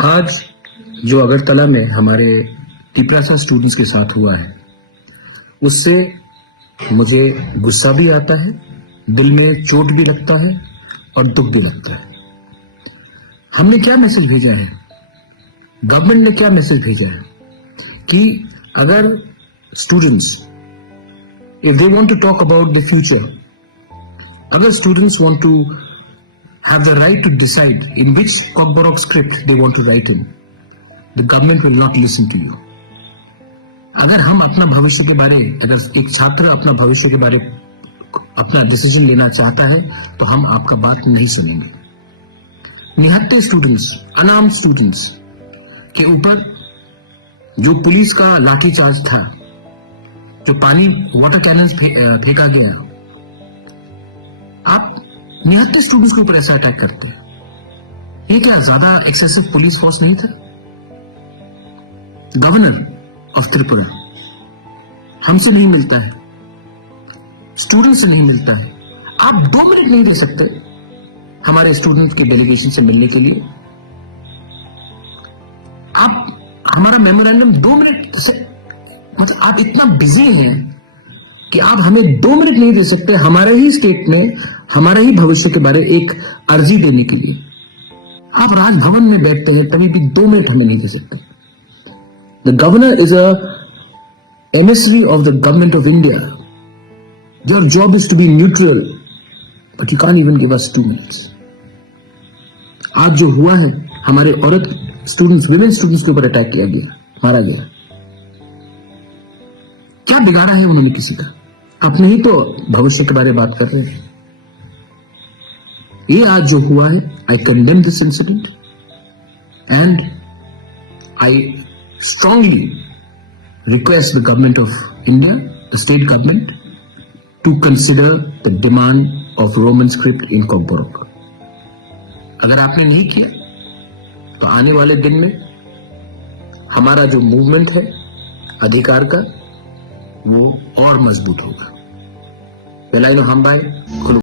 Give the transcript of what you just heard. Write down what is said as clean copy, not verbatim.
आज जो अगरतला में हमारे तिपरासा स्टूडेंट्स के साथ हुआ है, उससे मुझे गुस्सा भी आता है, दिल में चोट भी लगता है और दुख भी लगता है। हमने क्या मैसेज भेजा है, गवर्नमेंट ने क्या मैसेज भेजा है कि अगर students if they want to talk about the future, अगर students want to have the right to decide in which Cockburrock script they want to write in, the government will not listen to you. अगर हम अपना भविष्य के बारे, अगर एक छात्र अपना भविष्य के बारे अपना डिसीजन लेना चाहता है तो हम आपका बात नहीं सुनेंगे। निहत्ते स्टूडेंट्स, अनार्म्ड स्टूडेंट्स के ऊपर जो पुलिस का लाठीचार्ज था, जो पानी वाटर कैनन्स फेंका गया, आप निहत्ते स्टूडेंट्स के ऊपर ऐसा अटैक करते हैं। ये क्या ज्यादा एक्सेसिव पुलिस फोर्स नहीं था? गवर्नर ऑफ त्रिपुरा हमसे नहीं मिलता है, स्टूडेंट से नहीं मिलता है। आप 2 मिनट नहीं दे सकते हमारे स्टूडेंट के डेलीगेशन से मिलने के लिए? आप हमारा मेमोरेंडम 2 मिनट से, मतलब आप इतना बिजी हैं कि आप हमें 2 मिनट नहीं दे सकते हमारे ही स्टेट में हमारे ही भविष्य के बारे एक अर्जी देने के लिए। आप राजभवन में बैठते हैं तभी भी 2 मिनट हमें नहीं दे सकते। The governor is a emissary of the government of India. Your job is to be neutral, but you can't even give us 2 minutes. आज जो हुआ है, हमारे औरत स्टूडेंट्स, विमेन स्टूडेंट्स के ऊपर अटैक किया गया, मारा गया। क्या बिगाड़ा है उन्होंने किसी का? अपने ही तो भविष्य के बारे में बात कर रहे हैं। ये आज जो हुआ है, I condemn this incident and I strongly request the government of India, the state government, to consider the demand of Roman script in Cockburrock. अगर आपने नहीं किया तो आने वाले दिन में हमारा जो मूवमेंट है अधिकार का, वो और मजबूत होगा। वेलाइनो हम भाई